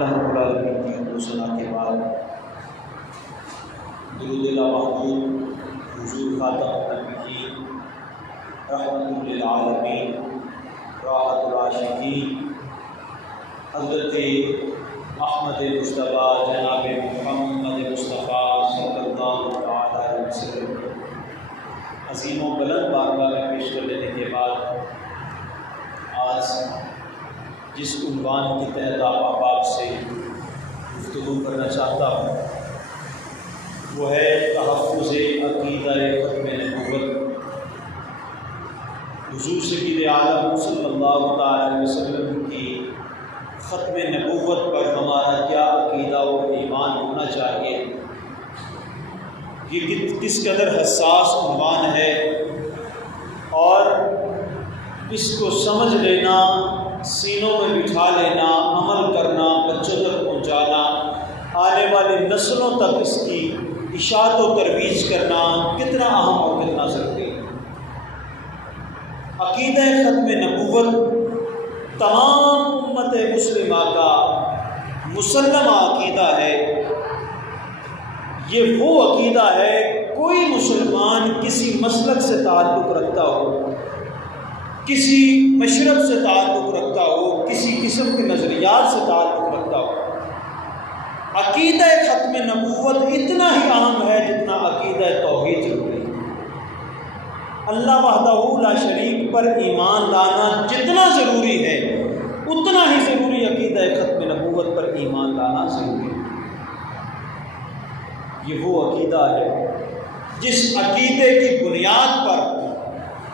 اللہ رب العالمین کی حمد و ثنا کے بعد درود لامحدود حضور خاتم النبیین رحمۃ للعالمین راحت العاشقین حضرت احمد مصطفیٰ جناب محمد مصطفیٰ صلی اللہ علیہ وسلم عظیم و بلند بارگاہ میں پیش کر لینے کے بعد آج جس عنوان کے تحت آپ احباب سے گفتگو کرنا چاہتا ہوں وہ ہے تحفظ عقیدہ ختم نبوت۔ حضور سید عالم صلی اللہ تعالی علیہ وسلم کی ختم نبوت پر ہمارا کیا عقیدہ و ایمان ہونا چاہیے، یہ کس قدر حساس عنوان ہے اور اس کو سمجھ لینا، سینوں میں بٹھا لینا، عمل کرنا، بچوں تک پہنچانا، آنے والی نسلوں تک اس کی اشاعت و ترویج کرنا کتنا اہم اور کتنا ضروری ہے۔ عقیدہ ختم نبوت تمام امت مسلمہ کا مسلمہ عقیدہ ہے۔ یہ وہ عقیدہ ہے، کوئی مسلمان کسی مسلک سے تعلق رکھتا ہو، کسی مشرب سے تعلق رکھتا ہو، کسی قسم کے نظریات سے تعلق رکھتا ہو، عقیدہ ختم نبوت اتنا ہی اہم ہے جتنا عقیدہ توحید ضروری ہے۔ اللہ وحدہ لا شریک پر ایمان لانا جتنا ضروری ہے اتنا ہی ضروری عقیدہ ختم نبوت پر ایمان لانا ضروری ہے۔ یہ وہ عقیدہ ہے جس عقیدے کی بنیاد پر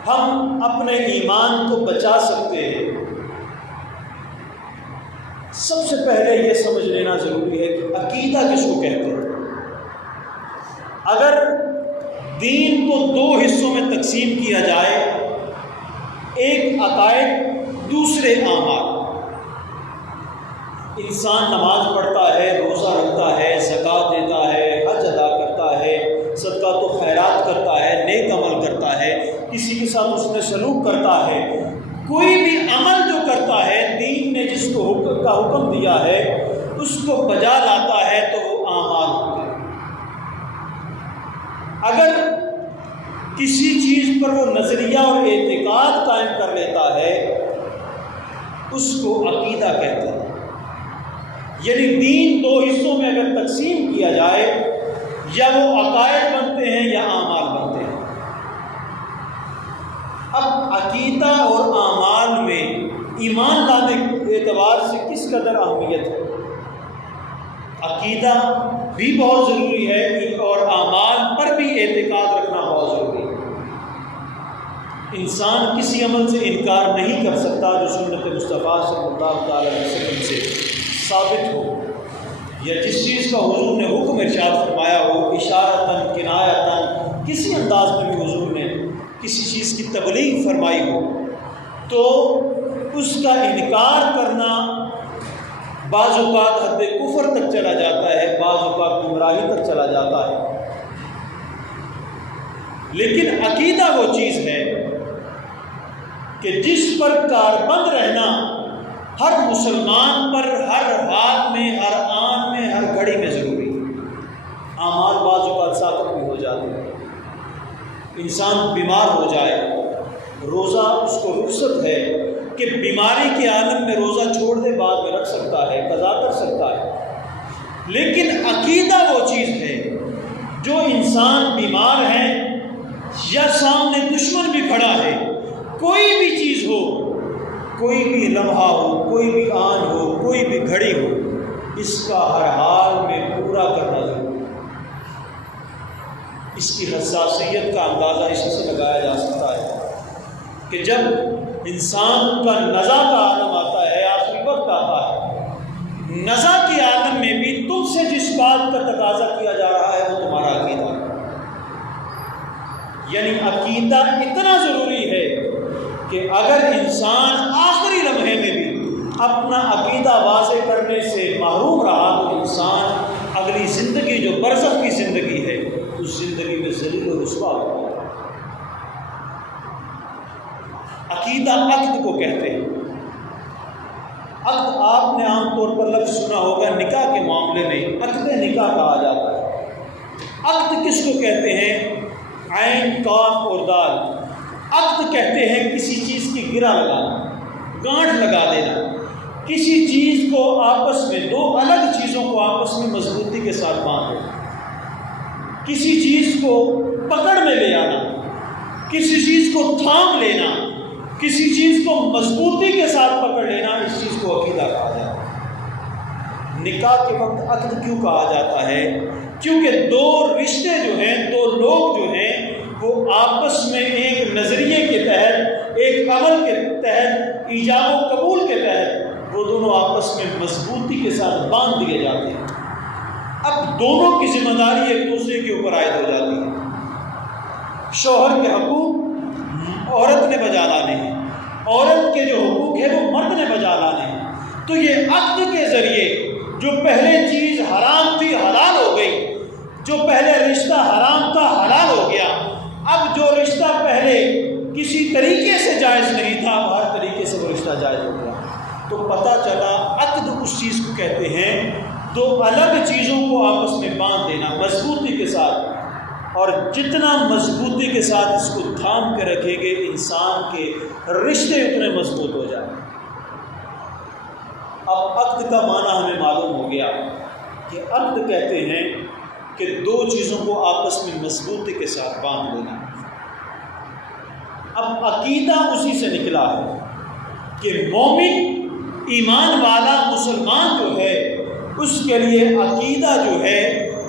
ہم اپنے ایمان کو بچا سکتے ہیں۔ سب سے پہلے یہ سمجھ لینا ضروری ہے کہ عقیدہ کس کو کہتے ہیں۔ اگر دین کو دو حصوں میں تقسیم کیا جائے، ایک عقائد، دوسرے اعمال۔ انسان نماز پڑھتا ہے، روزہ رکھتا ہے، زکوٰۃ دیتا ہے، حج ادا کرتا ہے، صدقات و خیرات کرتا ہے، نیک عمل کرتا ہے، کسی کے ساتھ اس نے سلوک کرتا ہے، کوئی بھی عمل جو کرتا ہے دین نے جس کو حکم دیا ہے اس کو بجا لاتا ہے تو وہ اعمال ہوتے ہیں۔ اگر کسی چیز پر وہ نظریہ اور اعتقاد قائم کر لیتا ہے اس کو عقیدہ کہتے ہیں۔ یعنی دین دو حصوں میں اگر تقسیم کیا جائے، یا وہ عقائد بنتے ہیں یا اعمال بنتے ہیں۔ اب عقیدہ اور اعمال میں ایمان لانے کے اعتبار سے کس قدر اہمیت ہے۔ عقیدہ بھی بہت ضروری ہے اور اعمال پر بھی اعتقاد رکھنا بہت ضروری ہے۔ انسان کسی عمل سے انکار نہیں کر سکتا جو سنت مصطفیٰ صلی اللہ علیہ وسلم سے ثابت ہو، یا جس چیز کا حضور نے حکم ارشاد فرمایا ہو، اشارتاً کنایتاً، کسی انداز میں بھی حضور نے کسی چیز کی تبلیغ فرمائی ہو تو اس کا انکار کرنا بعض اوقات حد کفر تک چلا جاتا ہے، بعض اوقات گمراہی تک چلا جاتا ہے۔ لیکن عقیدہ وہ چیز ہے کہ جس پر کاربند رہنا ہر مسلمان پر ہر حال میں، ہر آن میں، ہر گھڑی میں ضروری ہے۔ اعمال بعض اوقات ساقط بھی ہو جاتے ہیں، انسان بیمار ہو جائے، روزہ اس کو رخصت ہے کہ بیماری کے عالم میں روزہ چھوڑ دے، بعد میں رکھ سکتا ہے، قضا کر سکتا ہے۔ لیکن عقیدہ وہ چیز ہے جو انسان بیمار ہے یا سامنے دشمن بھی کھڑا ہے، کوئی بھی چیز ہو، کوئی بھی لمحہ ہو، کوئی بھی آن ہو، کوئی بھی گھڑی ہو، اس کا ہر حال میں پورا کرنا ضروری ہے۔ اس کی حساسیت کا اندازہ اسی سے لگایا جا سکتا ہے کہ جب انسان کا نزع کا عالم آتا ہے، آخری وقت آتا ہے، نزع کے عالم میں بھی تم سے جس بات کا تقاضا کیا جا رہا ہے وہ تمہارا عقیدہ ہے۔ یعنی عقیدہ اتنا ضروری ہے کہ اگر انسان آخری لمحے میں بھی اپنا عقیدہ واضح کرنے سے محروم رہا تو انسان اگلی زندگی جو برزخ کی زندگی ہے اس زندگی میں ذلیل و رسوا ہو۔ عقیدہ عقد کو کہتے ہیں۔ عقد آپ نے عام طور پر لفظ سنا ہوگا نکاح کے معاملے میں عقد نکاح کہا جاتا ہے۔ عقد کس کو کہتے ہیں؟ عین کاف اور دال۔ عقد کہتے ہیں کسی چیز کی گرہ لگانا، گانٹھ لگا دینا، کسی چیز کو آپس میں، دو الگ چیزوں کو آپس میں مضبوطی کے ساتھ باندھ دینا، کسی چیز کو پکڑ میں لے آنا، کسی چیز کو تھام لینا، کسی چیز کو مضبوطی کے ساتھ پکڑ لینا، اس چیز کو عقیدہ کہا جاتا ہے۔ نکاح کے وقت عقد کیوں کہا جاتا ہے؟ کیونکہ دو رشتے جو ہیں، دو لوگ جو ہیں، وہ آپس میں ایک نظریے کے تحت، ایک عمل کے تحت، ایجاب و قبول کے تحت وہ دونوں آپس میں مضبوطی کے ساتھ باندھ دیے جاتے ہیں۔ اب دونوں کی ذمہ داری ایک دوسرے کے اوپر عائد ہو جاتی ہے۔ شوہر کے حقوق عورت نے بجا لانے ہیں، عورت کے جو حقوق ہیں وہ مرد نے بجا لانے ہیں۔ تو یہ عقد کے ذریعے جو پہلے چیز حرام تھی حلال ہو گئی، جو پہلے رشتہ حرام تھا حلال ہو گیا۔ اب جو رشتہ پہلے کسی طریقے سے جائز نہیں تھا، ہر طریقے سے وہ رشتہ جائز ہو گیا۔ تو پتہ چلا عقد اس چیز کو کہتے ہیں دو الگ چیزوں کو آپس میں باندھ دینا مضبوطی کے ساتھ، اور جتنا مضبوطی کے ساتھ اس کو تھام کے رکھیں گے انسان کے رشتے اتنے مضبوط ہو جائیں۔ اب عقد کا معنی ہمیں معلوم ہو گیا کہ عقد کہتے ہیں کہ دو چیزوں کو آپس میں مضبوطی کے ساتھ باندھ دینا۔ اب عقیدہ اسی سے نکلا ہے کہ مومن، ایمان والا مسلمان جو ہے، اس کے لیے عقیدہ جو ہے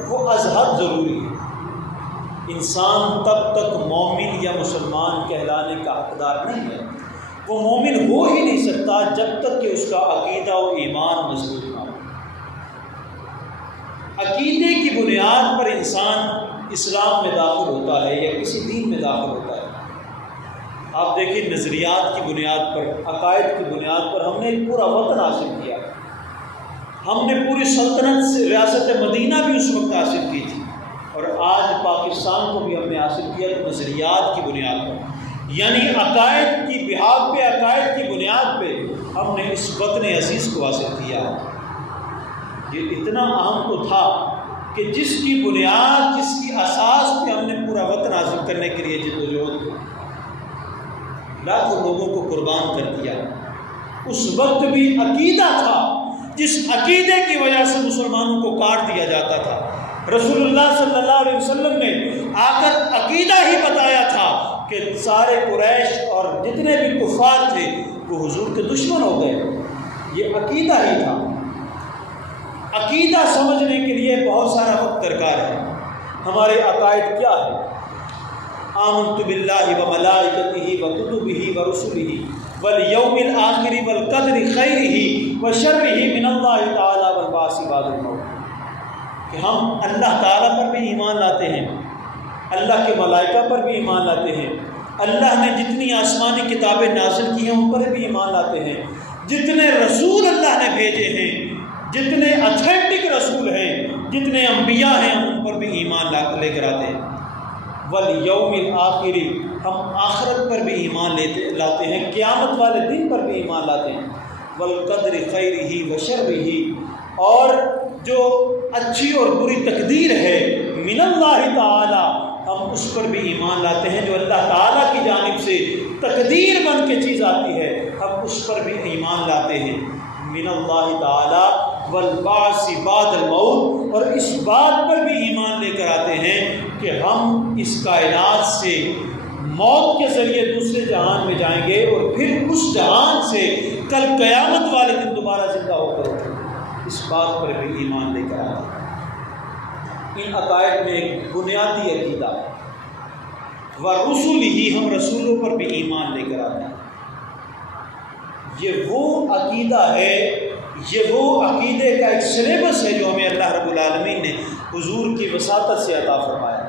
وہ از حد ضروری ہے۔ انسان تب تک مومن یا مسلمان کہلانے کا حقدار نہیں ہے، وہ مومن ہو ہی نہیں سکتا جب تک کہ اس کا عقیدہ و ایمان مضبوط نہ ہو۔ عقیدے کی بنیاد پر انسان اسلام میں داخل ہوتا ہے یا کسی دین میں داخل ہوتا ہے۔ آپ دیکھیں نظریات کی بنیاد پر، عقائد کی بنیاد پر ہم نے ایک پورا وطن حاصل کیا، ہم نے پوری سلطنت سے ریاست مدینہ بھی اس وقت حاصل کی تھی، اور آج پاکستان کو بھی ہم نے حاصل کیا تو نظریات کی بنیاد پر، یعنی عقائد کی بحاد پہ، عقائد کی بنیاد پہ ہم نے اس وطن عزیز کو حاصل کیا۔ یہ اتنا اہم تو تھا کہ جس کی بنیاد، جس کی اساس پہ ہم نے پورا وطن حاصل کرنے کے لیے جدوجہد کی، لاکھوں لوگوں کو قربان کر دیا۔ اس وقت بھی عقیدہ تھا جس عقیدے کی وجہ سے مسلمانوں کو کاٹ دیا جاتا تھا۔ رسول اللہ صلی اللہ علیہ وسلم نے آ کر عقیدہ ہی بتایا تھا کہ سارے قریش اور جتنے بھی کفار تھے وہ حضور کے دشمن ہو گئے۔ یہ عقیدہ ہی تھا۔ عقیدہ سمجھنے کے لیے بہت سارا وقت درکار ہے۔ ہمارے عقائد کیا ہے؟ آمنت باللہ وملائکتہ وکتبہ ورسلہ والیوم الآخر والقدر خیرہ وشرہ من اللہ تعالی والبعث بعد الموت، کہ ہم اللہ تعالیٰ پر بھی ایمان لاتے ہیں، اللہ کے ملائکہ پر بھی ایمان لاتے ہیں، اللہ نے جتنی آسمانی کتابیں نازل کی ہیں ان پر بھی ایمان لاتے ہیں، جتنے رسول اللہ نے بھیجے ہیں، جتنے اتھینٹک رسول ہیں، جتنے انبیاء ہیں ان پر بھی ایمان لے کر آتے ہیں۔ والیوم الآخر، ہم آخرت پر بھی ایمان لاتے ہیں، قیامت والے دن پر بھی ایمان لاتے ہیں۔ والقدر خیرہ وشرہ، اور جو اچھی اور بری تقدیر ہے من اللہ تعالی، ہم اس پر بھی ایمان لاتے ہیں۔ جو اللہ تعالیٰ کی جانب سے تقدیر بن کے چیز آتی ہے ہم اس پر بھی ایمان لاتے ہیں۔ من اللہ تعالی والبعث بعد الموت، اور اس بات پر بھی ایمان لے کر آتے ہیں کہ ہم اس کائنات سے موت کے ذریعے دوسرے جہان میں جائیں گے اور پھر اس جہان سے کل قیامت والے دن دوبارہ زندہ ہو کر اٹھیں گے۔ اس بات پر بھی ایمان لے کر آتے ہیں۔ ان عقائد میں ایک بنیادی عقیدہ ہے۔ ورسلہ، ہم رسولوں پر بھی ایمان لے کر آتے ہیں۔ یہ وہ عقیدہ ہے، یہ وہ عقیدے کا ایک سلیبس ہے جو ہمیں اللہ رب العالمین نے حضور کی وساطت سے عطا فرمایا۔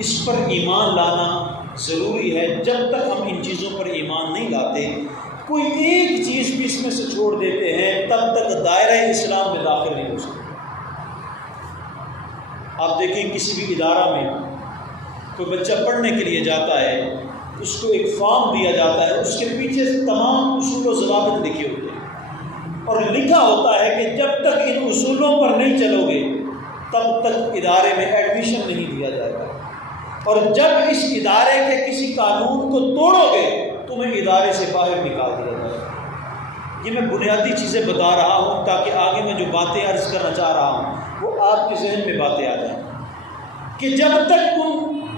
اس پر ایمان لانا ضروری ہے۔ جب تک ہم ان چیزوں پر ایمان نہیں لاتے، کوئی ایک چیز بھی اس میں سے چھوڑ دیتے ہیں، تب تک دائرہ اسلام میں داخل نہیں ہو سکتے۔ آپ دیکھیں کسی بھی ادارہ میں کوئی بچہ پڑھنے کے لیے جاتا ہے، اس کو ایک فارم دیا جاتا ہے، اس کے پیچھے تمام اصول و ضوابط لکھے ہوتے ہیں، اور لکھا ہوتا ہے کہ جب تک ان اصولوں پر نہیں چلو گے تب تک ادارے میں ایڈمیشن نہیں دیا جائے گا، اور جب اس ادارے کے کسی قانون کو توڑو گے تمہیں ادارے سے باہر نکال دیا جائے گا۔ یہ میں بنیادی چیزیں بتا رہا ہوں تاکہ آگے میں جو باتیں عرض کرنا چاہ رہا ہوں وہ آپ کے ذہن میں باتیں آ جائیں، کہ جب تک ان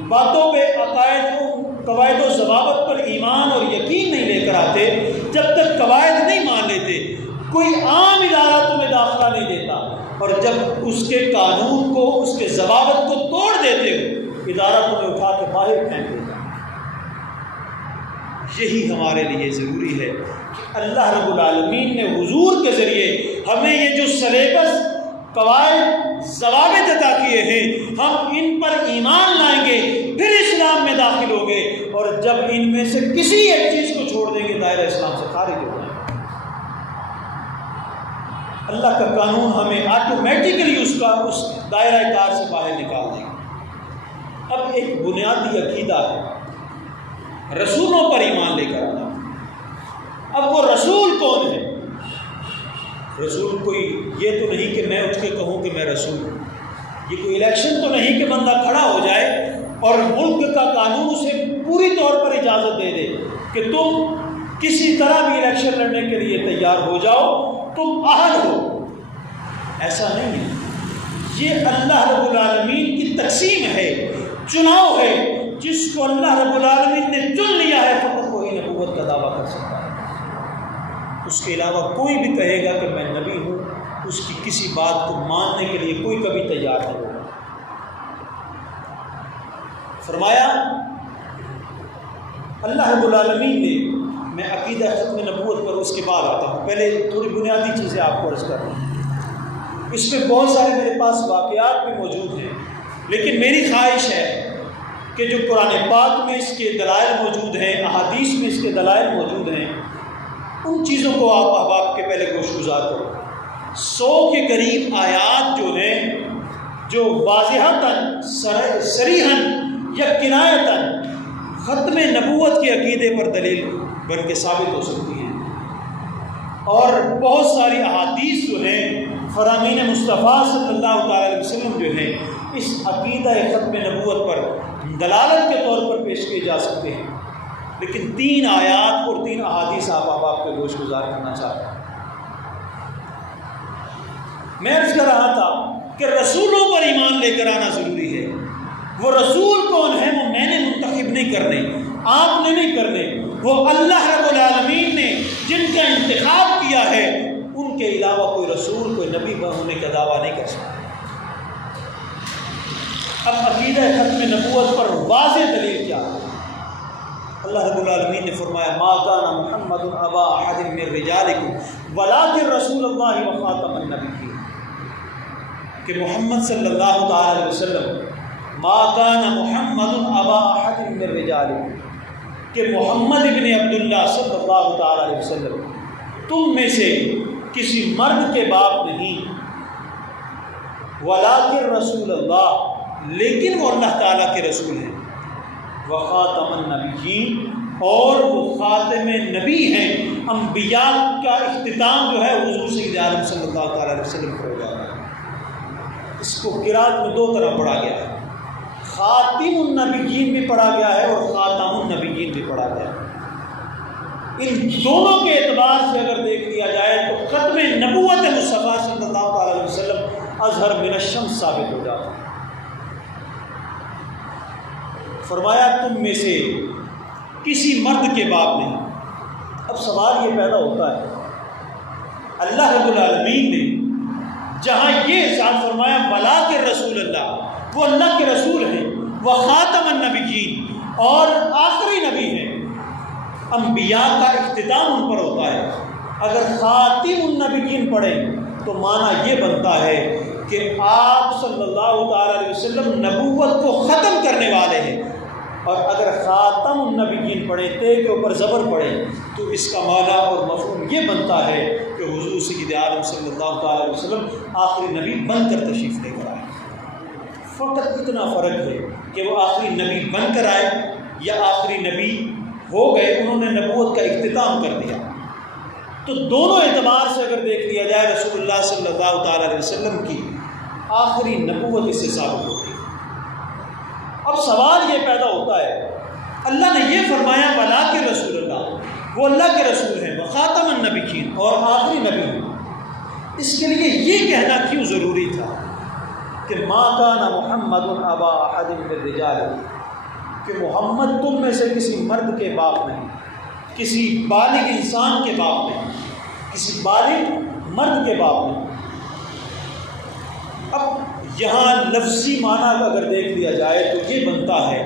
باتوں پہ عقائد قواعد و ضوابط پر ایمان اور یقین نہیں لے کر آتے، جب تک قواعد نہیں مان لیتے، کوئی عام ادارہ تمہیں داخلہ نہیں دیتا، اور جب اس کے قانون کو، اس کے ضوابط کو توڑ دیتے ہو، ادارہ تمہیں اٹھا کے باہر پھینک دیتا۔ یہی ہمارے لیے ضروری ہے کہ اللہ رب العالمین نے حضور کے ذریعے ہمیں یہ جو سلیبس، قواعد، ضوابط عطا کیے ہیں، ہم ان پر ایمان لائیں گے، پھر اسلام میں داخل ہوں گے، اور جب ان میں سے کسی ایک چیز کو چھوڑ دیں گے دائرہ اسلام سے خارج ہو جائیں گے۔ اللہ کا قانون ہمیں آٹومیٹکلی اس دائرہ کار سے باہر نکال دے گا۔ اب ایک بنیادی عقیدہ ہے رسولوں پر ایمان لے کر آنا۔ اب وہ رسول کون ہے؟ رسول کوئی یہ تو نہیں کہ میں اٹھ کے کہوں کہ میں رسول ہوں، یہ کوئی الیکشن تو نہیں کہ بندہ کھڑا ہو جائے اور ملک کا قانون اسے پوری طور پر اجازت دے دے کہ تم کسی طرح بھی الیکشن لڑنے کے لیے تیار ہو جاؤ، تم اہل ہو۔ ایسا نہیں ہے، یہ اللہ رب العالمین کی تقسیم ہے، چناؤ ہے، جس کو اللہ رب العالمین نے چن لیا ہے فقط وہی نبوت کا دعویٰ کر سکتا ہے۔ اس کے علاوہ کوئی بھی کہے گا کہ میں نبی ہوں، اس کی کسی بات کو ماننے کے لیے کوئی کبھی تیار نہیں ہوگا۔ فرمایا اللہ رب العالمین نے، میں عقیدہ ختم نبوت پر اس کے بعد آتا ہوں، پہلے تھوڑی بنیادی چیزیں آپ کو عرض کر رہا ہوں۔ اس میں بہت سارے میرے پاس واقعات بھی موجود ہیں، لیکن میری خواہش ہے کہ جو قرآن پاک میں اس کے دلائل موجود ہیں، احادیث میں اس کے دلائل موجود ہیں، ان چیزوں کو آپ احباب کے پہلے گوش گزار کرو۔ 100 کے قریب آیات جو ہیں، جو واضحتاً، صریحاً یا کنایتاً ختم نبوت کے عقیدے پر دلیل بن کے ثابت ہو سکتی ہیں، اور بہت ساری احادیث جو ہیں فرامین مصطفیٰ صلی اللہ تعالی علیہ وسلم جو ہیں اس عقیدہ ختم نبوت پر دلالت کے طور پر پیش کیے جا سکتے ہیں، لیکن 3 آیات اور 3 احادیث آپ کے گوش گزار کرنا چاہتا ہوں۔ میں عرض کر رہا تھا کہ رسولوں پر ایمان لے کر آنا ضروری ہے۔ وہ رسول کون ہے؟ وہ میں نے منتخب نہیں کرنے، آپ نے نہیں کرنے، وہ اللہ رب العالمین نے جن کا انتخاب کیا ہے، ان کے علاوہ کوئی رسول، کوئی نبی ہونے کا دعویٰ نہیں کر سکتا۔ اب عقیدہ ختم نبوت پر واضح دلیل کیا ہے؟ اللہ رب العالمین نے فرمایا ما کان محمد ابا احد من رجالکم ولکن رسول اللہ وخاتم النبیین، کہ محمد صلی اللہ تعالی علیہ وسلم، ما کان محمد ابا احد من رجالکم، کہ محمد ابن عبداللہ صلی اللہ تعالی علیہ وسلم تم میں سے کسی مرد کے باپ نہیں، ولکن رسول اللہ، لیکن وہ اللہ تعالیٰ کے رسول ہیں، وخاتم النبیین، اور وہ خاتم نبی ہیں، انبیاء کا اختتام جو ہے حضور سید عالم صلی اللہ تعالیٰ علیہ وسلم پر ہو جاتا ہے۔ اس کو قرات میں 2 طرح پڑھا گیا ہے، خاتم النبیین بھی پڑھا گیا ہے اور خاتم النبیین بھی پڑھا گیا ہے۔ ان دونوں کے اعتبار سے اگر دیکھ لیا جائے تو ختم نبوت مصطفیٰ صلی اللہ تعالیٰ علیہ وسلم اظہر من الشمس ثابت ہو جاتا ہے۔ فرمایا تم میں سے کسی مرد کے باپ نہیں۔ اب سوال یہ پیدا ہوتا ہے، اللہ رب العالمین نے جہاں یہ ارشاد فرمایا بلا کے رسول اللہ، وہ اللہ کے رسول ہیں، وہ خاتم النبیین اور آخری نبی ہیں، انبیاء کا اختتام ان پر ہوتا ہے۔ اگر خاتم النبیین پڑھیں تو معنی یہ بنتا ہے کہ آپ صلی اللہ تعالی علیہ وسلم نبوت کو ختم کرنے والے ہیں، اور اگر خاتم النبیین پڑھیں تے کے اوپر زبر پڑھیں تو اس کا معنی اور مفہوم یہ بنتا ہے کہ حضور سید عالم صلی اللہ تعالی علیہ وسلم آخری نبی بن کر تشریف لے کر آئے۔ فقط اتنا فرق ہے کہ وہ آخری نبی بن کر آئے یا آخری نبی ہو گئے، انہوں نے نبوت کا اختتام کر دیا۔ تو دونوں اعتبار سے اگر دیکھ لیا جائے رسول اللہ صلی اللہ تعالیٰ علیہ وسلم کی آخری نبوت اس سے ثابت ہوتی ہے۔ اب سوال یہ پیدا ہوتا ہے، اللہ نے یہ فرمایا ولا کے رسول اللہ، وہ اللہ کے رسول ہیں، وخاتم النبیین، اور آخری نبی ہیں، اس کے لیے یہ کہنا کیوں ضروری تھا کہ ما کان محمد ابا احد من الرجال، کہ محمد تم میں سے کسی مرد کے باپ نہیں، کسی بالغ انسان کے باپ نہیں، کسی بالغ مرد کے باپ نہیں۔ اب یہاں لفظی معنی اگر دیکھ لیا جائے تو یہ بنتا ہے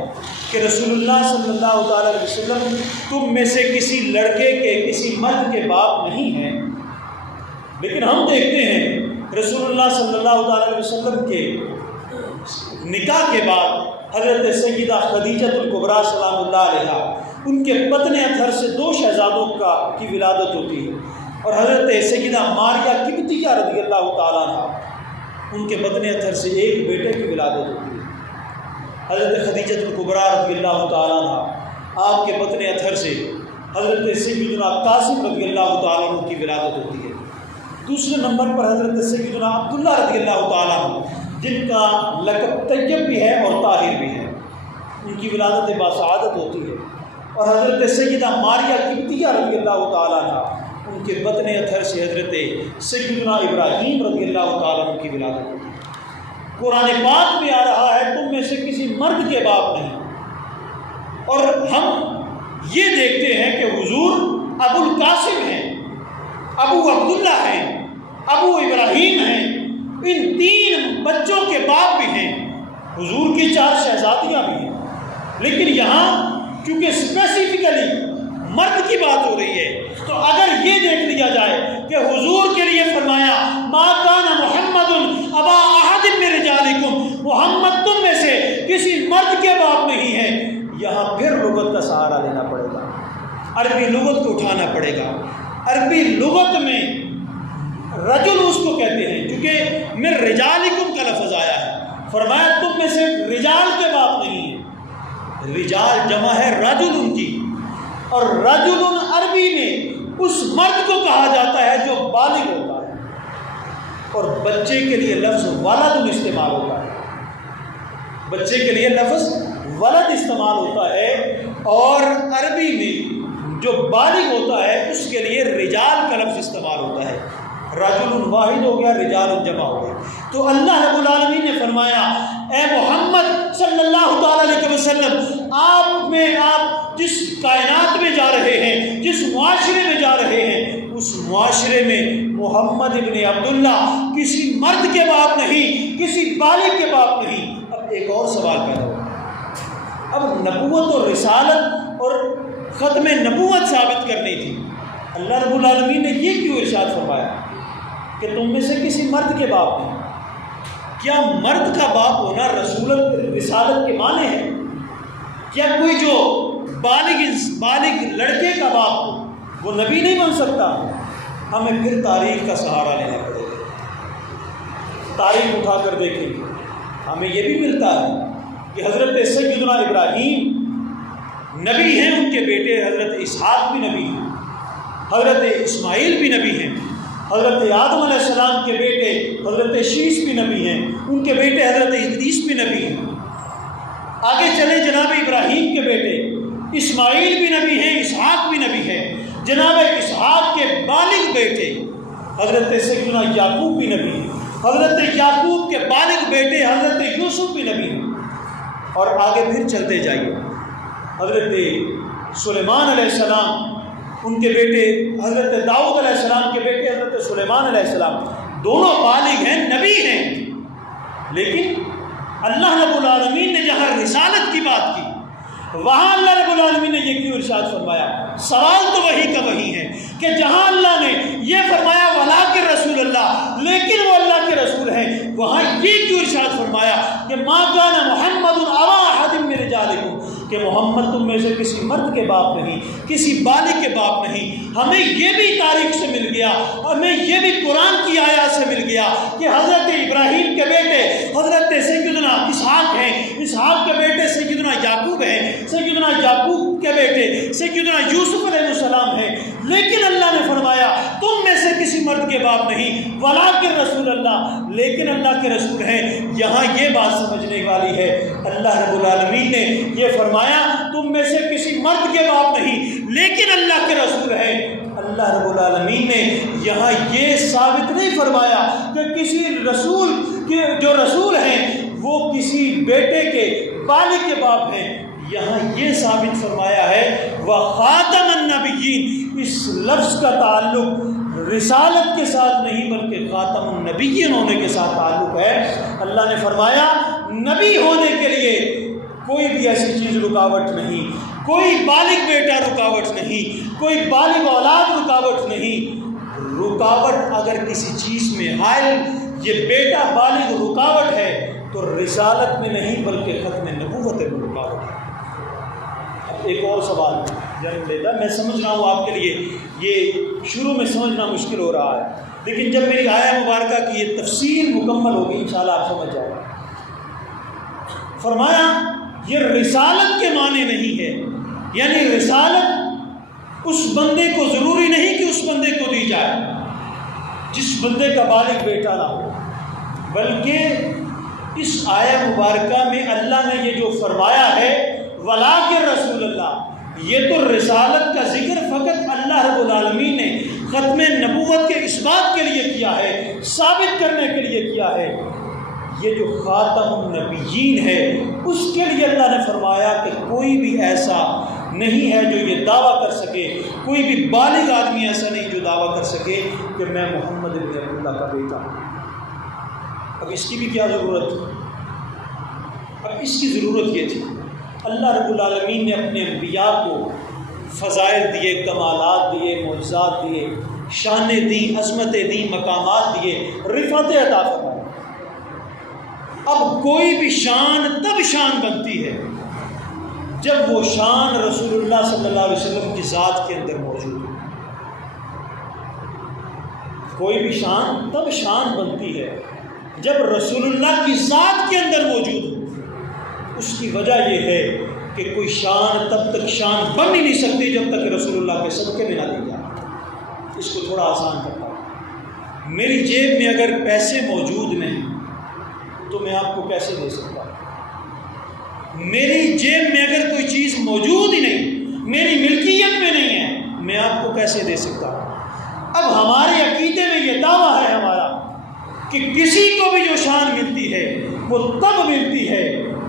کہ رسول اللہ صلی اللہ تعالیٰ علیہ وسلم تم میں سے کسی لڑکے کے، کسی مرد کے باپ نہیں ہیں، لیکن ہم دیکھتے ہیں رسول اللہ صلی اللہ تعالیٰ علیہ وسلم کے نکاح کے بعد حضرت سیدہ خدیجہ الکبریٰ سلام اللہ علیہا، ان کے بطن اطہر سے 2 شہزادوں کی ولادت ہوتی ہے، اور حضرت سیدہ ماریہ قبطیہ رضی اللہ تعالیٰ عنہ، ان کے بطن اطہر سے ایک بیٹے کی ولادت ہوتی ہے۔ حضرت خدیجہ الکبریٰ رضی اللہ تعالیٰ عنہ، آپ کے بطن اطہر سے حضرت سیدنا قاسم رضی اللہ تعالیٰ عنہ کی ولادت ہوتی ہے۔ دوسرے نمبر پر حضرت سیدنا عبداللہ رضی اللہ تعالیٰ عنہ، جن کا لقب طیب بھی ہے اور طاہر بھی ہے، ان کی ولادت باسعادت ہوتی ہے، اور حضرت سیدہ ماریہ قبطیہ رضی اللہ تعالیٰ عنہ، ان کے بطن اطہر سے حضرت سیدنا ابراہیم رضی اللہ تعالیٰ عنہ کی ولادت ہوتی ہے۔ قرآن پاک میں آ رہا ہے تم میں سے کسی مرد کے باپ نہیں، اور ہم یہ دیکھتے ہیں کہ حضور ابو القاسم ہیں، ابو عبداللہ ہیں، ابو ابراہیم ہیں، ان 3 بچوں کے باپ بھی ہیں، حضور کی 4 شہزادیاں بھی ہیں، لیکن یہاں کیونکہ اسپیسیفکلی مرد کی بات ہو رہی ہے، تو اگر یہ دیکھ لیا جائے کہ حضور کے لیے فرمایا ما کان محمد ابا احد من رجالکم، محمد تم میں سے کسی مرد کے باپ نہیں ہے، یہاں پھر لغت کا سہارا لینا پڑے گا، عربی لغت کو اٹھانا پڑے گا۔ عربی لغت میں رجل اس کو کہتے ہیں، کیونکہ من رجالکم کا لفظ آیا ہے، فرمایا تم میں سے رجال کے باپ نہیں ہے، رجال جمع ہے رجل کی، اور رجل عربی میں اس مرد کو کہا جاتا ہے جو بالغ ہوتا ہے، اور بچے کے لیے لفظ ولد استعمال ہوتا ہے، بچے کے لیے لفظ ولد استعمال ہوتا ہے، اور عربی میں جو بالغ ہوتا ہے اس کے لیے رجال کا لفظ استعمال ہوتا ہے، رجل واحد ہو گیا، رجال جمع ہو گیا۔ تو اللہ رب العالمین نے فرمایا اے محمد صلی اللہ تعالیٰ علیہ وسلم، آپ جس کائنات میں جا رہے ہیں، جس معاشرے میں جا رہے ہیں، اس معاشرے میں محمد ابن عبداللہ کسی مرد کے باپ نہیں، کسی بالغ کے باپ نہیں۔ اب ایک اور سوال پیدا ہوا، اب نبوت اور رسالت اور ختم نبوت ثابت کرنی تھی، اللہ رب العالمین نے یہ کیوں ارشاد فرمایا کہ تم میں سے کسی مرد کے باپ نہیں؟ کیا مرد کا باپ ہونا رسالت کے معنی ہے؟ کیا کوئی جو بالغ لڑکے کا باپ ہو وہ نبی نہیں بن سکتا؟ ہمیں پھر تاریخ کا سہارا لینا پڑے گا، تاریخ اٹھا کر دیکھیں گے، ہمیں یہ بھی ملتا ہے کہ حضرت سیدنا ابراہیم نبی ہیں، ان کے بیٹے حضرت اسحاق بھی نبی ہیں، حضرت اسماعیل بھی نبی ہیں، حضرت آدم علیہ السلام کے بیٹے حضرت شیش بھی نبی ہیں، ان کے بیٹے حضرت ادریس بھی نبی ہیں۔ آگے چلیں، جناب ابراہیم کے بیٹے اسماعیل بھی نبی ہیں، اسحاق بھی نبی ہیں، جناب اسحاق کے بالغ بیٹے حضرت سیدنا یعقوب بھی نبی ہیں، حضرت یعقوب کے بالغ بیٹے حضرت یوسف بھی نبی ہیں، اور آگے پھر چلتے جائیے، حضرت سلیمان علیہ السلام، ان کے بیٹے حضرت داؤد علیہ السلام کے بیٹے حضرت سلیمان علیہ السلام، دونوں بالغ ہیں، نبی ہیں، لیکن اللہ رب العالمین نے جہاں رسالت کی بات کی وہاں اللہ رب العالمین نے یہ کیوں ارشاد فرمایا؟ سوال تو وہی کا وہی ہے کہ جہاں اللہ نے یہ فرمایا ولا کے رسول اللہ، لیکن وہ اللہ کے رسول ہیں، وہاں یہ کیوں ارشاد فرمایا کہ ما کان محمد ابا احد من رجالکم، کہ محمد تم میں سے کسی مرد کے باپ نہیں، کسی بالغ کے باپ نہیں۔ ہمیں یہ بھی تاریخ سے مل گیا، ہمیں یہ بھی قرآن کی آیات سے مل گیا کہ حضرت ابراہیم کے بیٹے حضرت سیدنا اسحاق ہیں، اسحاق کے بیٹے سیدنا یعقوب ہیں، سیدنا یعقوب کے بیٹے سیدنا یوسف علیہ السلام ہیں، لیکن اللہ نے فرمایا تم میں سے کسی مرد کے باپ نہیں، ولیکن رسول اللہ، لیکن اللہ کے رسول ہیں۔ یہاں یہ بات سمجھنے والی ہے، اللہ رب العالمین نے یہ فرمایا تم میں سے کسی مرد کے باپ نہیں لیکن اللہ کے رسول ہیں۔ اللہ رب العالمین نے یہاں یہ ثابت نہیں فرمایا کہ کسی رسول کے جو رسول ہیں وہ کسی بیٹے کے بالغ کے باپ ہیں، یہاں یہ ثابت فرمایا ہے وَخَاتَمَ النَّبِيِّينَ، اس لفظ کا تعلق رسالت کے ساتھ نہیں بلکہ خاتم النبیین ہونے کے ساتھ تعلق ہے۔ اللہ نے فرمایا نبی ہونے کے لیے کوئی بھی ایسی چیز رکاوٹ نہیں، کوئی بالغ بیٹا رکاوٹ نہیں، کوئی بالغ اولاد رکاوٹ نہیں۔ رکاوٹ اگر کسی چیز میں حائل یہ بیٹا بالغ رکاوٹ ہے تو رسالت میں نہیں بلکہ ختم نبوت میں رکاوٹ ہے۔ اب ایک اور سوال جنم لیتا ہے، میں سمجھ رہا ہوں آپ کے لیے یہ شروع میں سمجھنا مشکل ہو رہا ہے، لیکن جب میری آیہ مبارکہ کی یہ تفصیل مکمل ہوگی انشاءاللہ آپ سمجھ جائیں گے۔ فرمایا یہ رسالت کے معنی نہیں ہے، یعنی رسالت اس بندے کو ضروری نہیں کہ اس بندے کو دی جائے جس بندے کا بالغ بیٹا نہ ہو، بلکہ اس آیہ مبارکہ میں اللہ نے یہ جو فرمایا ہے ولیکن رسول اللہ، یہ تو رسالت کا ذکر فقط اللہ رب العالمین نے ختم نبوت کے اس بات کے لیے کیا ہے، ثابت کرنے کے لیے کیا ہے۔ یہ جو خاتم النبیین ہے اس کے لیے اللہ نے فرمایا کہ کوئی بھی ایسا نہیں ہے جو یہ دعویٰ کر سکے، کوئی بھی بالغ آدمی ایسا نہیں جو دعویٰ کر سکے کہ میں محمد بن عبداللہ کا بیٹا ہوں۔ اب اس کی بھی کیا ضرورت تھی؟ اب اس کی ضرورت یہ تھی اللہ رب العالمین نے اپنے انبیاء کو فضائل دیے، کمالات دیے، معجزات دیے، شانیں دی، عظمتیں دی، مقامات دیے، رفعتیں عطا فرمائے۔ اب کوئی بھی شان تب شان بنتی ہے جب وہ شان رسول اللہ صلی اللہ علیہ وسلم کی ذات کے اندر موجود ہے۔ کوئی بھی شان تب شان بنتی ہے جب رسول اللہ کی ذات کے اندر موجود ہو۔ اس کی وجہ یہ ہے کہ کوئی شان تب تک شان بن ہی نہیں سکتی جب تک رسول اللہ کے صدقے میں نہ دی جائے۔ اس کو تھوڑا آسان کرتا ہوں، میری جیب میں اگر پیسے موجود نہیں تو میں آپ کو کیسے دے سکتا ہوں؟ میری جیب میں اگر کوئی چیز موجود ہی نہیں، میری ملکیت میں نہیں ہے، میں آپ کو کیسے دے سکتا ہوں؟ اب ہمارے عقیدے میں یہ دعویٰ ہے ہمارا کہ کسی کو بھی جو شان ملتی ہے وہ تب ملتی ہے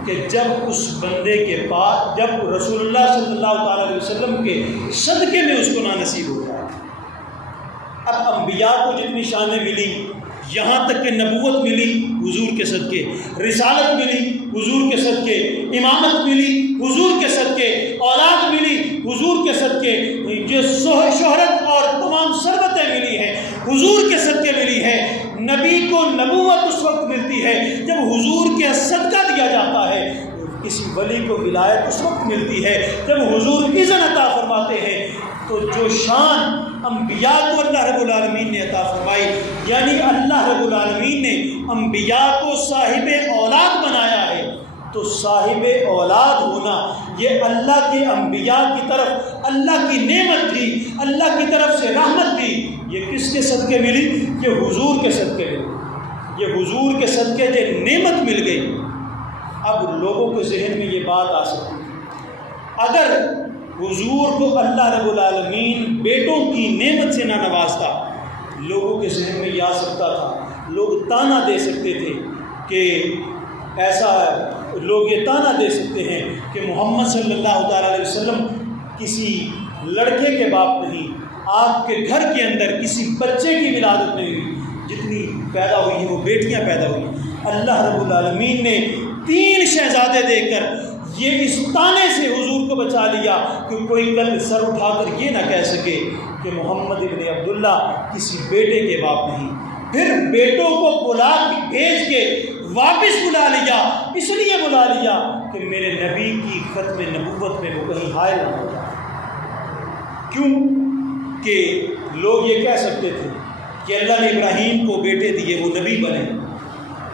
کہ جب اس بندے کے پاس، جب رسول اللہ صلی اللہ تعالیٰ علیہ وسلم کے صدقے میں اس کو نصیب ہو جائے۔ اب انبیاء کو جتنی شانیں ملی، یہاں تک کہ نبوت ملی حضور کے صدقے، رسالت ملی حضور کے صدقے، امامت ملی حضور کے صدقے، اولاد ملی حضور کے صدقے، جو شہرت اور تمام ثروتیں ملی ہیں حضور کے صدقے ملی ہے۔ نبی کو نبوت اس وقت ملتی ہے جب حضور کے صدقہ دیا جاتا ہے، کسی ولی کو ولایت اس وقت ملتی ہے جب حضور اذن عطا فرماتے ہیں۔ تو جو شان انبیاء کو اللہ رب العالمین نے عطا فرمائی، یعنی اللہ رب العالمین نے انبیاء کو صاحب اولاد بنایا ہے، تو صاحب اولاد ہونا یہ اللہ کے انبیاء کی طرف اللہ کی نعمت تھی، اللہ کی طرف سے رحمت تھی۔ یہ کس کے صدقے ملی؟ یہ حضور کے صدقے ملی، یہ حضور کے صدقے جو نعمت مل گئی۔ اب لوگوں کے ذہن میں یہ بات آ سکتی ہے، اگر حضور کو اللہ رب العالمین بیٹوں کی نعمت سے نہ نوازتا، لوگوں کے ذہن میں یہ آ سکتا تھا، لوگ تانا دے سکتے تھے کہ ایسا، لوگ یہ تانا دے سکتے ہیں کہ محمد صلی اللہ تعالیٰ علیہ وسلم کسی لڑکے کے باپ نہیں، آپ کے گھر کے اندر کسی بچے کی ولادت نہیں ہوئی، جتنی پیدا ہوئی ہیں وہ بیٹیاں پیدا ہوئی۔ اللہ رب العالمین نے 3 شہزادے دے کر یہ اس تانے سے حضور کو بچا لیا کہ کوئی کل سر اٹھا کر یہ نہ کہہ سکے کہ محمد ابن عبداللہ کسی بیٹے کے باپ نہیں۔ پھر بیٹوں کو بلا بھیج کے واپس بلا لیا، اس لیے بلا لیا کہ میرے نبی کی ختم نبوت میں وہ کہیں حائل نہ ہو جائے۔ کیوں کہ لوگ یہ کہہ سکتے تھے کہ اللہ نے ابراہیم کو بیٹے دیے، وہ نبی بنے،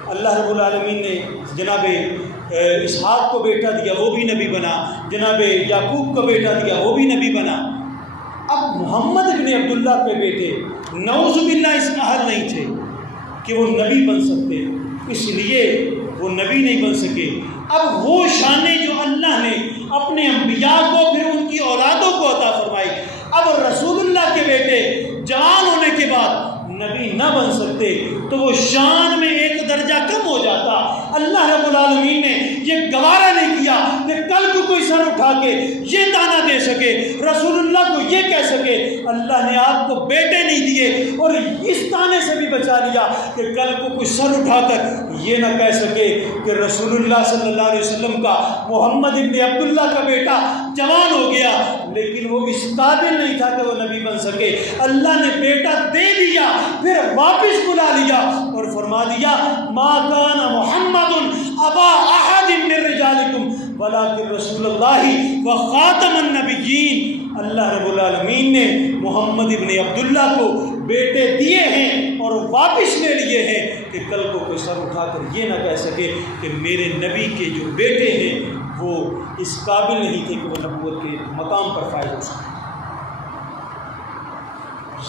اللہ رب العالمین نے جناب اسحاق کو بیٹا دیا وہ بھی نبی بنا، جناب یعقوب کو بیٹا دیا وہ بھی نبی بنا۔ اب محمد ابن عبداللہ کے بیٹے نعوذ باللہ اس اہل نہیں تھے کہ وہ نبی بن سکتے، اس لیے وہ نبی نہیں بن سکے۔ اب وہ شانیں جو اللہ نے اپنے انبیاء کو پھر ان کی اولادوں کو عطا فرمائی، اب رسول اللہ کے بیٹے جوان ہونے کے بعد نبی نہ بن سکتے تو وہ شان میں ایک درجہ کم ہو جاتا۔ اللہ رب العالمین نے یہ گوارا نہیں کیا کہ کل کو کوئی سر اٹھا کے یہ تانا دے سکے، رسول اللہ کو یہ کہہ سکے اللہ نے آپ کو بیٹے نہیں دیے، اور اس تانے سے بھی بچا لیا کہ کل کو کوئی سر اٹھا کر یہ نہ کہہ سکے کہ رسول اللہ صلی اللہ علیہ وسلم کا محمد ابن عبداللہ کا بیٹا جوان ہو گیا لیکن وہ اس قابل نہیں تھا کہ وہ نبی بن سکے۔ اللہ نے بیٹا دے دیا پھر واپس بلا لیا اور فرما دیا ما کان محمد ابا احد من رجالکم ولکن رسول اللہ وخاتم النبیین۔ اللہ رب العالمین نے محمد ابن عبداللہ کو بیٹے دیے ہیں اور واپس لے لیے ہیں کہ کل کو کوئی سر اٹھا کر یہ نہ کہہ سکے کہ میرے نبی کے جو بیٹے ہیں وہ اس قابل نہیں تھے کہ وہ نبوت کے مقام پر فائز ہو سکے۔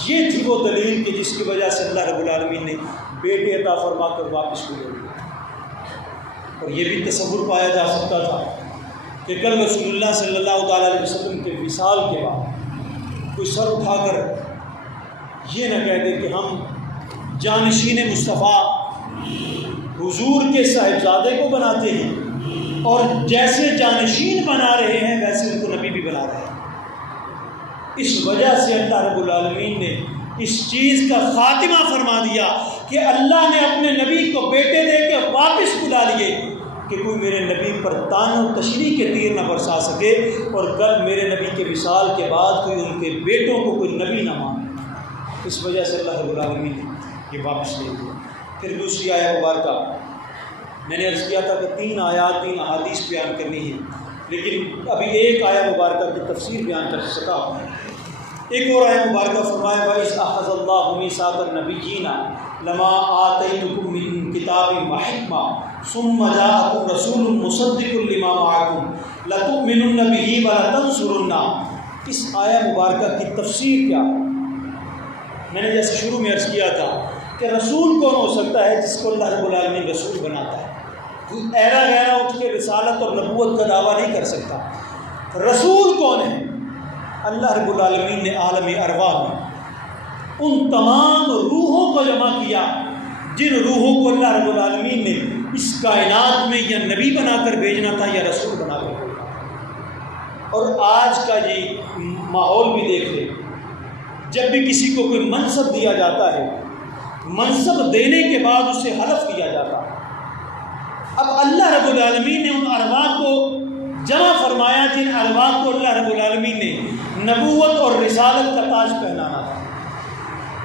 یہ تھی وہ دلیل کہ جس کی وجہ سے اللہ رب العالمین نے بیٹے عطا فرما کر واپس کو لے لیا۔ اور یہ بھی تصور پایا جا سکتا تھا کہ کل رسول اللہ صلی اللہ تعالیٰ علیہ وسلم کے وصال کے بعد کوئی سر اٹھا کر یہ نہ کہہ دے کہ ہم جانشین مصطفیٰ حضور کے صاحبزادے کو بناتے ہیں اور جیسے جانشین بنا رہے ہیں ویسے ان کو نبی بھی بنا رہے ہیں۔ اس وجہ سے اللہ رب العالمین نے اس چیز کا خاتمہ فرما دیا کہ اللہ نے اپنے نبی کو بیٹے دے کے واپس بلا لیے کہ کوئی میرے نبی پر تان و تشریح کے تیر نہ برسا سکے، اور کل میرے نبی کے وصال کے بعد کوئی ان کے بیٹوں کو کوئی نبی نہ مانے۔ اس وجہ سے اللہ رب العالمین نے یہ واپس لے لیا۔ پھر دوسری آیت مبارکہ میں نے عرض کیا تھا کہ 3 آیات 3 احادیث بیان کرنی ہے، لیکن ابھی ایک آیت مبارکہ کی تفسیر بیان کر سکا ہوں۔ ایک اور آیت مبارکہ فرمایا وَإِذْ أَخَذَ اللَّهُ مِيثَاقَ النَّبِيِّينَ لَمَا آتَيْتُكُم مِّن كِتَابٍ وَحِكْمَةٍ ثُمَّ جَاءَكُم رَّسُولٌ مُّصَدِّقٌ لِّمَا مَعَكُمْ لَتُؤْمِنُنَّ بِهِ وَلَتَنصُرُنَّهُ۔ اس آیت مبارکہ کی تفسیر کیا ہے؟ میں نے جیسے شروع میں عرض کیا تھا کہ رسول کون ہو سکتا ہے جس کو اللہ رب العالمین رسول بناتا ہے؟ ایرا غیرہ اٹھ کے رسالت اور نبوت کا دعویٰ نہیں کر سکتا۔ رسول کون ہے؟ اللہ رب العالمین نے عالم ارواح میں ان تمام روحوں کو جمع کیا جن روحوں کو اللہ رب العالمین نے اس کائنات میں یا نبی بنا کر بھیجنا تھا یا رسول بنا کر بھیجنا تھا۔ اور آج کا یہ ماحول بھی دیکھ لیں، جب بھی کسی کو کوئی منصب دیا جاتا ہے منصب دینے کے بعد اسے حلف کیا جاتا ہے۔ اب اللہ رب العالمین نے ان ارواح کو جمع فرمایا جن ارواح کو اللہ رب العالمین نے نبوت اور رسالت کا تاج پہنانا تھا۔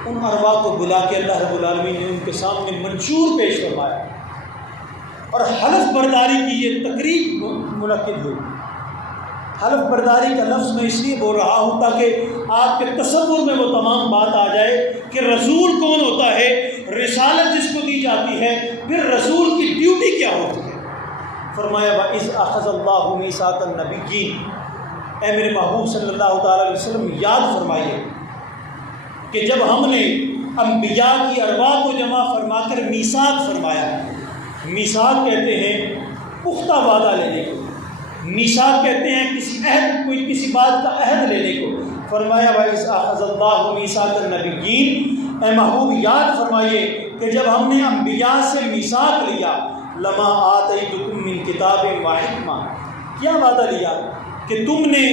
ان ارواح کو بلا کے اللہ رب العالمین نے ان کے سامنے منشور پیش فرمایا اور حلف برداری کی یہ تقریب منعقد ہوئی۔ حلف برداری کا لفظ میں اس لیے بول رہا ہوں تاکہ آپ کے تصور میں وہ تمام بات آ جائے کہ رسول کون ہوتا ہے، رسالت جس کو دی جاتی ہے، پھر رسول کی ڈیوٹی کیا ہوتی ہے۔ فرمایا وَإِذْ أَخَذَ اللَّهُ مِيثَاقَ النَّبِيِّينَ، اے میرے محبوب صلی اللہ تعالیٰ علیہ وسلم یاد فرمائیے کہ جب ہم نے انبیاء کی ارواح کو جمع فرما کر میثاق فرمایا، میثاق کہتے ہیں پختہ وعدہ لینے کو، میثاق کہتے ہیں کسی عہد، کوئی کسی بات کا عہد لینے کو۔ فرمایا وَإِذْ أَخَذَ اللَّهُ مِيثَاقَ النَّبِيِّينَ، اے محبوب یاد فرمائیے کہ جب ہم نے انبیاء سے میثاق لیا، لَمَا آتَيْتُكُم مِّن كِتَابٍ وَحِكْمَةٍ، کیا وعدہ لیا کہ تم نے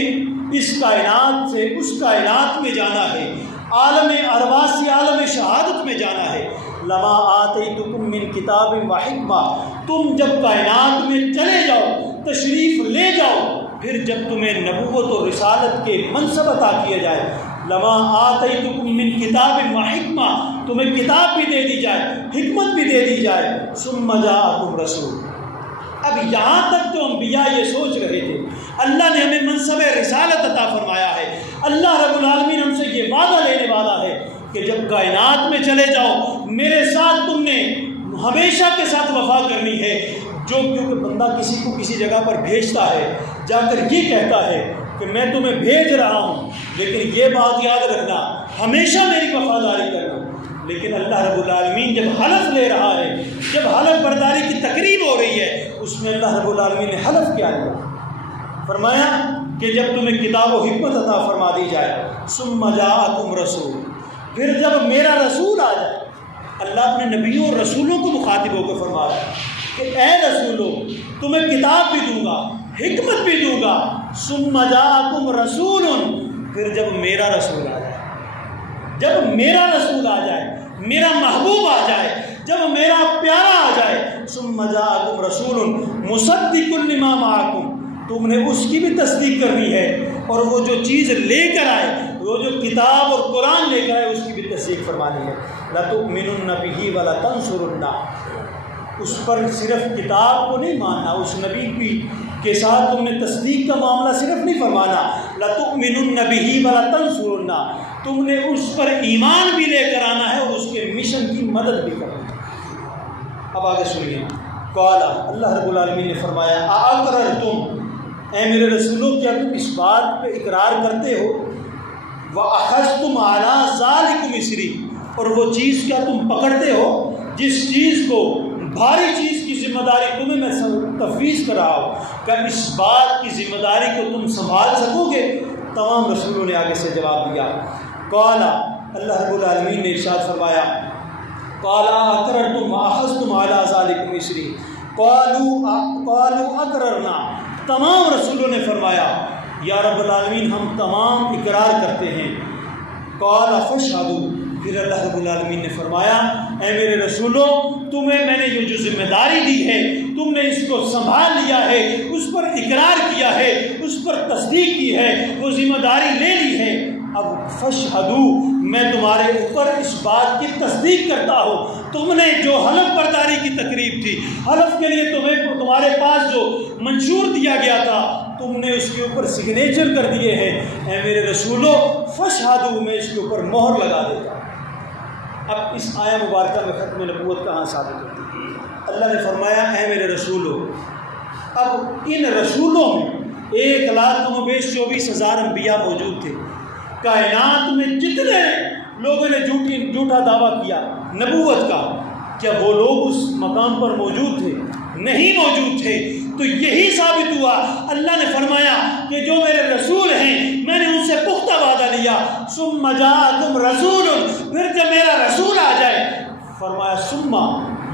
اس کائنات سے اس کائنات میں جانا ہے، عالم ارواح سے عالم شہادت میں جانا ہے۔ لَمَا آتَيْتُكُم مِّن كِتَابٍ وَحِكْمَةٍ، تم جب کائنات میں چلے جاؤ، تشریف لے جاؤ، پھر جب تمہیں نبوت اور رسالت کے منصب عطا کیا جائے، لَمَا آتَيْتُكُم مِّن كِتَابٍ وَحِكْمَةٍ، تمہیں کتاب بھی دے دی جائے، حکمت بھی دے دی جائے، ثُمَّ جَاءَكُمْ رَسُولٌ۔ اب یہاں تک تو انبیاء یہ سوچ رہے تھے، اللہ نے ہمیں منصب رسالت عطا فرمایا ہے، اللہ رب العالمین ہم سے یہ وعدہ لینے والا ہے کہ جب کائنات میں چلے جاؤ میرے ساتھ تم نے ہمیشہ کے ساتھ وفا کرنی ہے، جو کیونکہ بندہ کسی کو کسی جگہ پر بھیجتا ہے، جا کر یہ کہتا ہے کہ میں تمہیں بھیج رہا ہوں، لیکن یہ بات یاد رکھنا ہمیشہ میری وفاداری کرنا۔ لیکن اللہ رب العالمین جب حلف لے رہا ہے، جب حلف برداری کی تقریب ہو رہی ہے، اس میں اللہ رب العالمین نے حلف کیا لیا؟ فرمایا کہ جب تمہیں کتاب و حکمت عطا فرما دی جائے، ثم جاءکم رسول، پھر جب میرا رسول آ جائے۔ اللہ اپنے نبیوں اور رسولوں کو مخاطب ہو کے فرما رہا ہے کہ اے رسولو، تمہیں کتاب بھی دوں گا، حکمت بھی دوں گا، ثم جاءکم رسول، پھر جب میرا رسول آ جائے، جب میرا رسول آ جائے، میرا محبوب آ جائے، جب میرا پیارا آ جائے، ثم جاءکم رسول مصدق لما معکم، تم نے اس کی بھی تصدیق کرنی ہے، اور وہ جو چیز لے کر آئے، وہ جو کتاب اور قرآن لے کر آئے، اس کی بھی تصدیق فرمانی ہے۔ لَتُؤْمِنُنَّ بِهِ وَلَتَنْصُرُنَّهُ، اس پر صرف کتاب کو نہیں ماننا، اس نبی کی کے ساتھ تم نے تصدیق کا معاملہ صرف نہیں فرمانا، لَتُؤْمِنُنَّ بِهِ وَلَتَنْصُرُنَّهُ، تم نے اس پر ایمان بھی لے کر آنا ہے اور اس کے مشن کی مدد بھی کرنا ہے۔ اب آگے سنیے، قَالَ، اللہ رب العالمین نے فرمایا، أَأَقْرَرْتُمْ، اے میرے رسولوں، کیا تم اس بات پہ اقرار کرتے ہو؟ وَأَخَذْتُمْ عَلَىٰ ذَلِكُمْ إِصْرِي، اور وہ چیز کیا تم پکڑتے ہو جس چیز کو، بھاری چیز کی ذمہ داری تمہیں میں تفویض کر رہا ہوں، کہ اس بات کی ذمہ داری کو تم سنبھال سکو گے؟ تمام رسولوں نے آگے سے جواب دیا۔ قال، اللہ رب العالمین نے ارشاد فرمایا، قال أَأَقْرَرْتُمْ وَأَخَذْتُمْ عَلَىٰ ذَلِكُمْ إِصْرِي، قالوا أَقْرَرْنَا، تمام رسولوں نے فرمایا یا رب العالمین ہم تمام اقرار کرتے ہیں۔ قال فاشهدوا، پھر اللہ رب العالمین نے فرمایا اے میرے رسولوں، تمہیں میں نے یہ جو ذمہ داری دی ہے، تم نے اس کو سنبھال لیا ہے، اس پر اقرار کیا ہے، اس پر تصدیق کی ہے، وہ ذمہ داری لے لی ہے۔ اب فاشهدوا، میں تمہارے اوپر اس بات کی تصدیق کرتا ہوں، تم نے جو حلف برداری کی تقریب تھی، حلف کے لیے تمہارے پاس جو منشور دیا گیا تھا، تم نے اس کے اوپر سگنیچر کر دیے ہیں، اے میرے رسولوں فاشهدوا، میں اس کے اوپر مہر لگا دیتا ہوں۔ اب اس آیہ مبارکہ میں ختم نبوت کہاں ثابت ہوتی ہے؟ اللہ نے فرمایا اے میرے رسولوں، اب ان رسولوں میں 1,24,000 انبیاء موجود تھے، کائنات میں جتنے لوگوں نے جھوٹا دعویٰ کیا نبوت کا، کیا وہ لوگ اس مقام پر موجود تھے؟ نہیں موجود تھے۔ تو یہی ثابت ہوا، اللہ نے فرمایا کہ جو میرے رسول ہیں میں نے ان سے پختہ وعدہ لیا، ثم جاءکم رسول، پھر جب میرا رسول آ جائے، فرمایا ثم،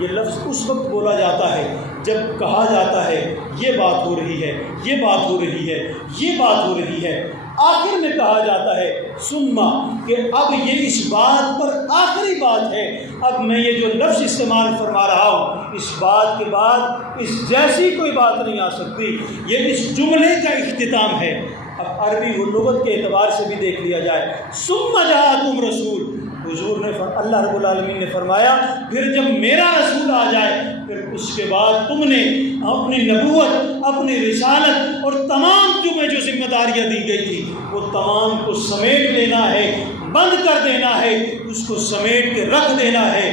یہ لفظ اس وقت بولا جاتا ہے جب کہا جاتا ہے یہ بات ہو رہی ہے، یہ بات ہو رہی ہے، یہ بات ہو رہی ہے، آخر میں کہا جاتا ہے ثم، کہ اب یہ اس بات پر آخری بات ہے، اب میں یہ جو لفظ استعمال فرما رہا ہوں، اس بات کے بعد اس جیسی کوئی بات نہیں آ سکتی، یہ اس جملے کا اختتام ہے۔ اب عربی و لغت کے اعتبار سے بھی دیکھ لیا جائے، ثم جاءکم رسول، حضور نے اللہ رب العالمین نے فرمایا پھر جب میرا رسول آ جائے، پھر اس کے بعد تم نے اپنی نبوت، اپنی رسالت اور تمام تمہیں جو ذمہ داریاں دی گئی تھی، وہ تمام کو سمیٹ لینا ہے، بند کر دینا ہے، اس کو سمیٹ کے رکھ دینا ہے۔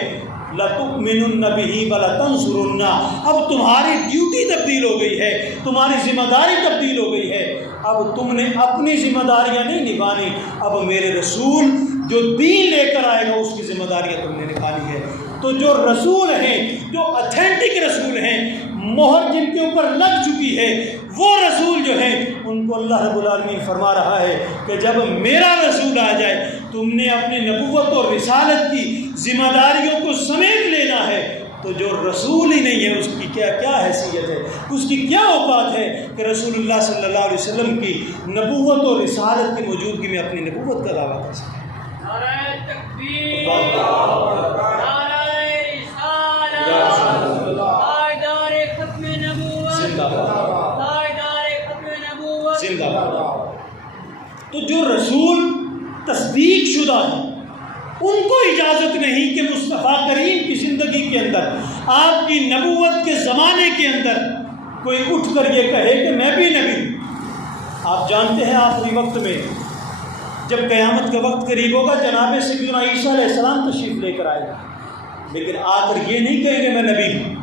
لَتُؤْمِنُنَّ بِهِ وَلَتَنْصُرُنَّهُ، اب تمہاری ڈیوٹی تبدیل ہو گئی ہے، تمہاری ذمہ داری تبدیل ہو گئی ہے، اب تم نے اپنی ذمہ داریاں نہیں نبھانی، اب میرے رسول جو دین لے کر آئے گا اس کی ذمہ داریاں تم نے نبھانی ہے۔ تو جو رسول ہیں، جو اتھینٹک رسول ہیں، مہر جن کے اوپر لگ چکی ہے، وہ رسول جو ہیں ان کو اللہ رب العالمین فرما رہا ہے کہ جب میرا رسول آ جائے، تم نے اپنی نبوت اور رسالت کی ذمہ داریوں کو سمیٹ لینا ہے۔ تو جو رسول ہی نہیں ہے اس کی کیا حیثیت ہے، اس کی کیا اوقات ہے کہ رسول اللہ صلی اللہ علیہ وسلم کی نبوت اور رسالت کی موجودگی میں اپنی نبوت کا دعویٰ کر سکے۔ نعرہ تکبیر، نعرہ رسالت، پائیدار ختم نبوت، پائیدار ختم نبوت زندہ باد۔ تو جو رسول تصدیق شدہ ہیں ان کو اجازت نہیں کہ مصطفیٰ کریم کی زندگی کے اندر، آپ کی نبوت کے زمانے کے اندر کوئی اٹھ کر یہ کہے کہ میں بھی نبی ہوں۔ آپ جانتے ہیں آخری وقت میں جب قیامت کا وقت قریب ہوگا، جناب سیدنا عیسیٰ علیہ السلام تشریف لے کر آئے گا، لیکن آ کر یہ نہیں کہیں گے میں نبی ہوں،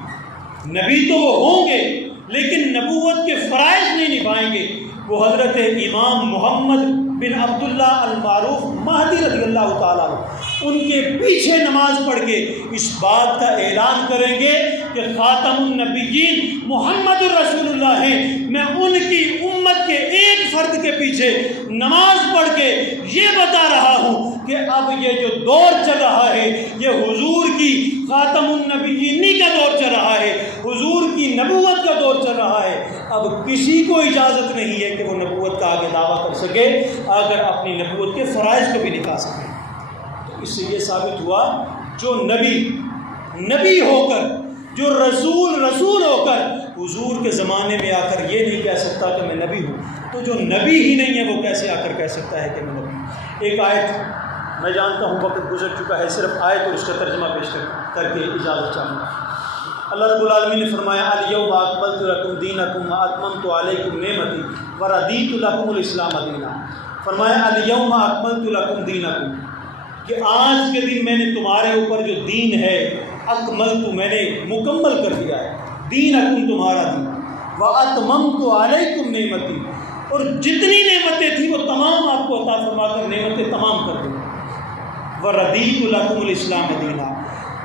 نبی تو وہ ہوں گے لیکن نبوت کے فرائض نہیں نبھائیں گے، وہ حضرت امام محمد بن عبداللہ المعروف مہدی رضی اللہ تعالیٰ عنہ ان کے پیچھے نماز پڑھ کے اس بات کا اعلان کریں گے کہ خاتم النبیین محمد الرسول اللہ ہیں، میں ان کی امت کے ایک فرد کے پیچھے نماز پڑھ کے یہ بتا رہا ہوں کہ اب یہ جو دور چل رہا ہے یہ حضور کی خاتم النبیینی کا دور چل رہا ہے، حضور کی نبوت کا دور چل رہا ہے۔ اب کسی کو اجازت نہیں ہے کہ وہ نبوت کا آگے دعویٰ کر سکے اگر اپنی نبوت کے فرائض کو بھی نکال سکے۔ تو اس سے یہ ثابت ہوا جو نبی ہو کر، جو رسول ہو کر حضور کے زمانے میں آ کر یہ نہیں کہہ سکتا کہ میں نبی ہوں، تو جو نبی ہی نہیں ہے وہ کیسے آ کر کہہ سکتا ہے کہ میں نبی ہوں۔ ایک آیت، میں جانتا ہوں وقت گزر چکا ہے، صرف آیت اور اس کا ترجمہ پیش کر کے اجازت چاہوں گا۔ اللہ رب العالمین نے فرمایا الیوم اکملت لکم دینکم واتممت علیکم نعمتی ورضیت لکم الاسلام دینا۔ فرمایا الیوم اکملت لکم دینکم، کہ آج کے دن میں نے تمہارے اوپر جو دین ہے اکملت، میں نے مکمل کر دیا ہے، دینکم تمہارا دین، واتممت علیکم نعمتی، اور جتنی نعمتیں تھیں وہ تمام آپ کو عطا فرما کر نعمتیں تمام کر دیں، ورضیت لکم الاسلام دینا،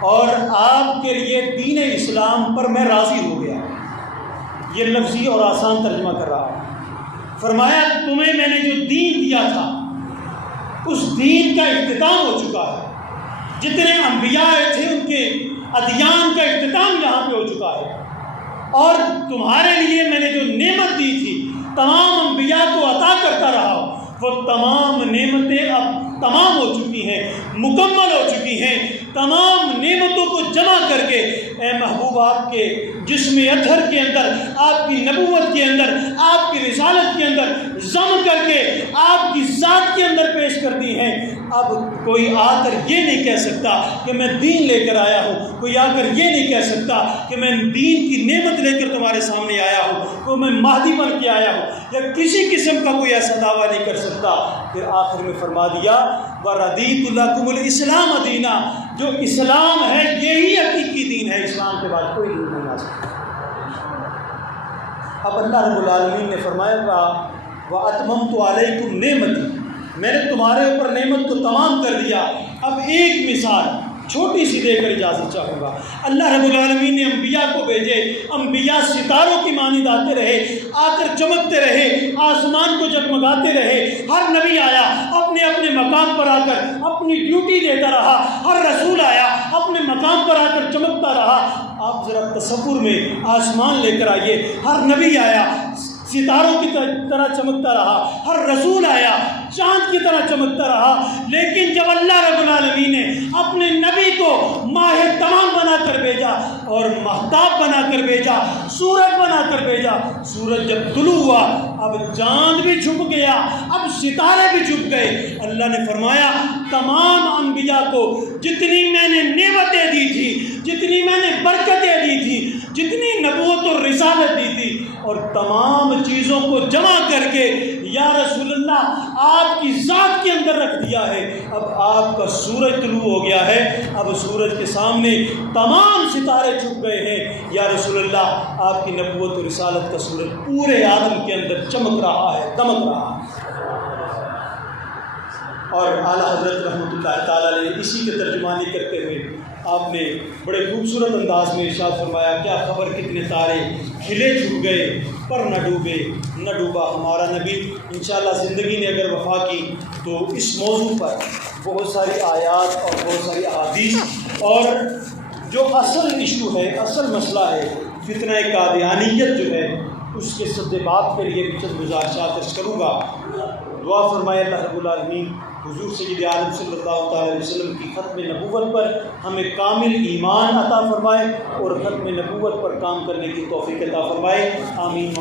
اور آپ کے لیے دین اسلام پر میں راضی ہو گیا۔ یہ لفظی اور آسان ترجمہ کر رہا ہوں۔ فرمایا تمہیں میں نے جو دین دیا تھا اس دین کا اختتام ہو چکا ہے، جتنے انبیاء آئے تھے ان کے ادیان کا اختتام یہاں پہ ہو چکا ہے، اور تمہارے لیے میں نے جو نعمت دی تھی تمام انبیاء کو عطا کرتا رہا ہوں، وہ تمام نعمتیں اب تمام ہو چکی ہیں، مکمل ہو چکی ہیں۔ تمام نعمتوں کو جمع کر کے اے محبوب آپ کے جسم اطہر کے اندر، آپ کی نبوت کے اندر، آپ کی رسالت کے اندر ضم کر کے آپ کی ذات کے اندر پیش کر دی ہیں۔ اب کوئی آ کر یہ نہیں کہہ سکتا کہ میں دین لے کر آیا ہوں، کوئی آ کر یہ نہیں کہہ سکتا کہ میں دین کی نعمت لے کر تمہارے سامنے آیا ہوں، تو میں مہدی بن کے آیا ہوں، یا کسی قسم کا کوئی ایسا دعویٰ نہیں کر سکتا۔ پھر آخر میں فرما دیا وَرَضِيتُ لَكُمُ الْإِسْلَامَ دِينًا، جو اسلام ہے یہی حقیقی دین ہے، اسلام کے بعد کوئی دین نہیں آ سکتا۔ اب اللہ رب العالمین نے فرمایا وَأَتْمَمْتُ عَلَيْكُمْ نِعْمَتِي، میں نے تمہارے اوپر نعمت کو تمام کر دیا۔ اب ایک مثال چھوٹی سی دے کر اجازت چاہوں گا۔ اللہ رب العالمین نے انبیاء کو بھیجے، انبیاء ستاروں کی مانند آتے رہے، آ کر چمکتے رہے، آسمان کو جگمگاتے رہے۔ ہر نبی آیا اپنے اپنے مقام پر آ کر اپنی ڈیوٹی دیتا رہا، ہر رسول آیا اپنے مقام پر آ کر چمکتا رہا۔ آپ ذرا تصور میں آسمان لے کر آئیے، ہر نبی آیا ستاروں کی طرح چمکتا رہا، ہر رسول آیا چاند کی طرح چمکتا رہا، لیکن جب اللہ رب العالمین نے اپنے نبی کو ماہ تمام بنا کر بھیجا اور مہتاب بنا کر بھیجا، سورج بنا کر بھیجا، سورج جب طلوع ہوا اب چاند بھی چھپ گیا، اب ستارے بھی چھپ گئے۔ اللہ نے فرمایا تمام انبیاء کو جتنی میں نے نعمتیں دی تھی، جتنی میں نے برکتیں دی تھی، جتنی نبوت اور رسالت دی تھی، اور تمام چیزوں کو جمع کر کے یا رسول اللہ آپ کی ذات کے اندر رکھ دیا ہے۔ اب آپ کا سورج طلوع ہو گیا ہے، اب سورج کے سامنے تمام ستارے چھپ گئے ہیں۔ یا رسول اللہ آپ کی نبوت و رسالت کا سورج پورے عالم کے اندر چمک رہا ہے، دمک رہا ہے۔ اور اعلیٰ حضرت رحمۃ اللہ تعالیٰ نے اسی کے ترجمانی کرتے ہوئے آپ نے بڑے خوبصورت انداز میں ارشاد فرمایا، کیا خبر کتنے تارے کھلے چھپ گئے پر نہ ڈوبے، نہ ڈوبا ہمارا نبی۔ انشاءاللہ زندگی نے اگر وفا کی تو اس موضوع پر بہت ساری آیات اور بہت ساری احادیث، اور جو اصل ایشو ہے، اصل مسئلہ ہے فتنہ قادیانیت جو ہے، اس کے سد باب کے لیے چند گزارشات عرض کروں گا۔ دعا فرمائے اللہ رب العالمین حضور سید عالم صلی اللہ تعالی علیہ وسلم کی ختم نبوت پر ہمیں کامل ایمان عطا فرمائے اور ختم نبوت پر کام کرنے کی توفیق عطا فرمائے۔ آمین۔